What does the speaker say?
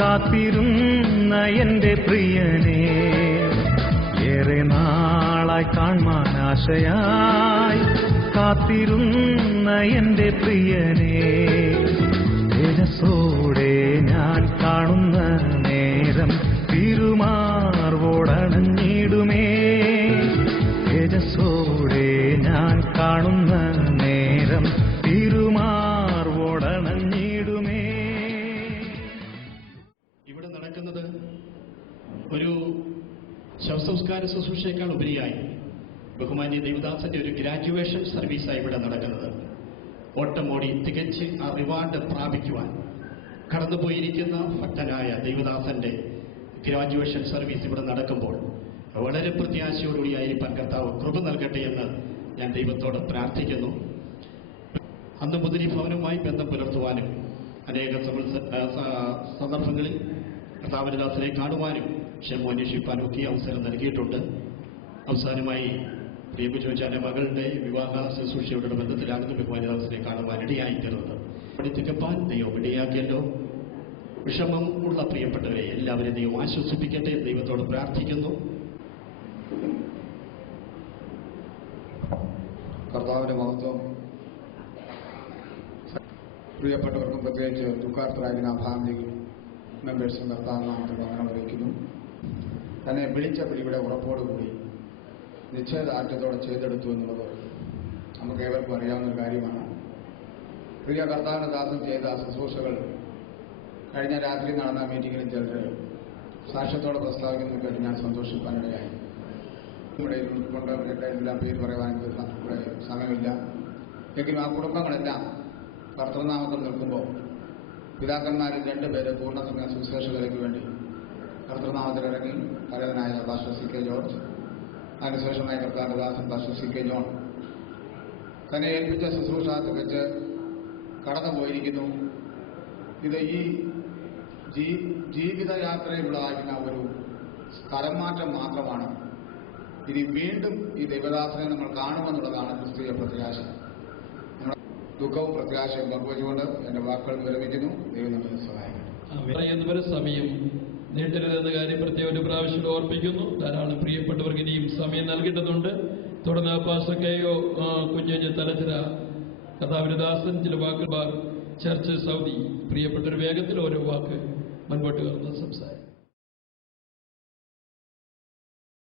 കാത്തിരുന്ന എന്റെ പ്രിയനെ ഏറെ നാളായി കാണാൻ ആശയായി കാത്തിരുന്ന എന്റെ പ്രിയനെ തേജസ്സോടെ ഞാൻ കാണുന്ന നേരം തിരുമാർവോടണഞ്ഞിടുമേ. തേജസ്സോടെ ഞാൻ കാണുന്ന നേരം തിരുമാർവോടണഞ്ഞിടുമേ. ഇവിടെ നടക്കുന്നത് ഒരു ശവസംസ്കാര ശുശ്രൂഷയേക്കാൾ ഉപരിയായി ബഹുമാന്യ ദേവദാസന്റെ ഒരു ഗ്രാജുവേഷൻ സർവീസായി ഇവിടെ നടക്കുന്നത്. ഓട്ടമോടി തികച്ച് ആ റിവാർഡ് പ്രാപിക്കുവാൻ കടന്നുപോയിരിക്കുന്ന ഭക്തനായ ദേവദാസന്റെ ഗ്രാജുവേഷൻ സർവീസ് ഇവിടെ നടക്കുമ്പോൾ വളരെ പ്രത്യാശയോടുകൂടിയായിരിക്കാൻ കർത്താവ് കൃപ നൽകട്ടെ എന്ന് ഞാൻ ദൈവത്തോട് പ്രാർത്ഥിക്കുന്നു. അന്ന് മുതൽ ഈ ഭവനവുമായി ബന്ധം പുലർത്തുവാനും അനേക സന്ദർഭങ്ങളിൽ കർത്താവിന്റെ ദാസനെ കാണുവാനും ക്ഷമ അന്വേഷിപ്പാനും ഒക്കെ അവസരം നൽകിയിട്ടുണ്ട്. അവസാനമായി പ്രിയപുജോച്ചാന്റെ മകളുടെ വിവാഹ ശുശ്രൂഷയുടെ ബന്ധത്തിലാകുന്ന ബഹുമാനദാസനെ കാണുവാൻ ഇടയായിത്തീർന്നത്. അവിടെ തികപ്പാൻ ദൈവം ഇടയാക്കിയല്ലോ. വിഷമം ഉള്ള പ്രിയപ്പെട്ടവരെ എല്ലാവരെയും ദൈവം ആശ്വസിപ്പിക്കട്ടെ. ദൈവത്തോട് പ്രാർത്ഥിക്കുന്നു. കർത്താവിന്റെ മഹത്വം പ്രിയപ്പെട്ടവർക്കും പ്രത്യേകിച്ച് ദുഃഖാർത്ഥരായിരുന്ന ഫാമിലി മെമ്പേഴ്സും കർത്താവിനാമത്തിൽ വന്ദനം അറിയിക്കുന്നു. തന്നെ വിളിച്ച വിളിയുടെ ഉറപ്പോടുകൂടി നിശ്ചയദാർഢ്യത്തോടെ ചെയ്തെടുത്തു എന്നുള്ളത് നമുക്ക് ഏവർക്കും അറിയാവുന്ന കാര്യമാണ്. പ്രിയ കർത്താവിന്റെ ദാസൻ ചെയ്ത ശുശ്രൂഷകൾ കഴിഞ്ഞ രാത്രി നടന്ന മീറ്റിംഗിൽ ചിലർ സാക്ഷ്യത്തോടെ പ്രസ്താവിക്കുന്നത് കേട്ട് ഞാൻ സന്തോഷിക്കാനിടയായി. ഇവിടെ കൊണ്ട് അവരുടെ എല്ലാം പേര് പറയുവാൻ സമയമില്ല. എങ്കിലും ആ കുടുംബങ്ങളെല്ലാം കർത്തൃനാമത്തിൽ നിൽക്കുമ്പോൾ പിതാക്കന്മാരിൽ 2 പേര് പൂർണ്ണസമയ സുവിശേഷകർക്ക് വേണ്ടി കർത്തൃനാമത്തിലിറങ്ങി പരവനായ പാസ്റ്റർ സി കെ ജോർജ്, അതിനുശേഷമായ കർത്താവിന്റെ ദാസൻ പാസ്റ്റർ സി കെ ജോൺ തന്നെ ഏൽപ്പിച്ച ശുശ്രൂഷ തികച്ച് കടന്നുപോയിരിക്കുന്നു. ഇത് ഈ ജീവിതയാത്രയിലുള്ളതായിരുന്ന ഒരു സ്ഥലം മാറ്റം മാത്രമാണ്. ഇനി വീണ്ടും ഈ ദൈവദാസനെ നമ്മൾ കാണുമെന്നുള്ളതാണ് ക്രിസ്തീയ പ്രത്യാശ. നമ്മുടെ ദുഃഖവും പ്രത്യാശയും പങ്കുവച്ചുകൊണ്ട് എന്റെ വാക്കുകൾ വിരമിക്കുന്നു. ദൈവം നമ്മെ സഹായിക്കട്ടെ. സമയം നീട്ടരുതെന്ന കാര്യം പ്രത്യേകം ഒരു പ്രാവശ്യം ഓർപ്പിക്കുന്നു. ധാരാളം പ്രിയപ്പെട്ടവർക്ക് ഇനിയും സമയം നൽകേണ്ടതുണ്ട്. തുടർന്ന് പാസ്റ്റർ കെയോ കുഞ്ഞു തലച്ചിര കർത്താവിന്റെ ദാസൻ ചില വാക്കുകൾ ചർച്ച് സൗദി പ്രിയപ്പെട്ട ഒരു വേഗത്തിൽ ഓരോ വാക്ക് മുൻപോട്ട് കടന്ന് സംസാരിക്കും.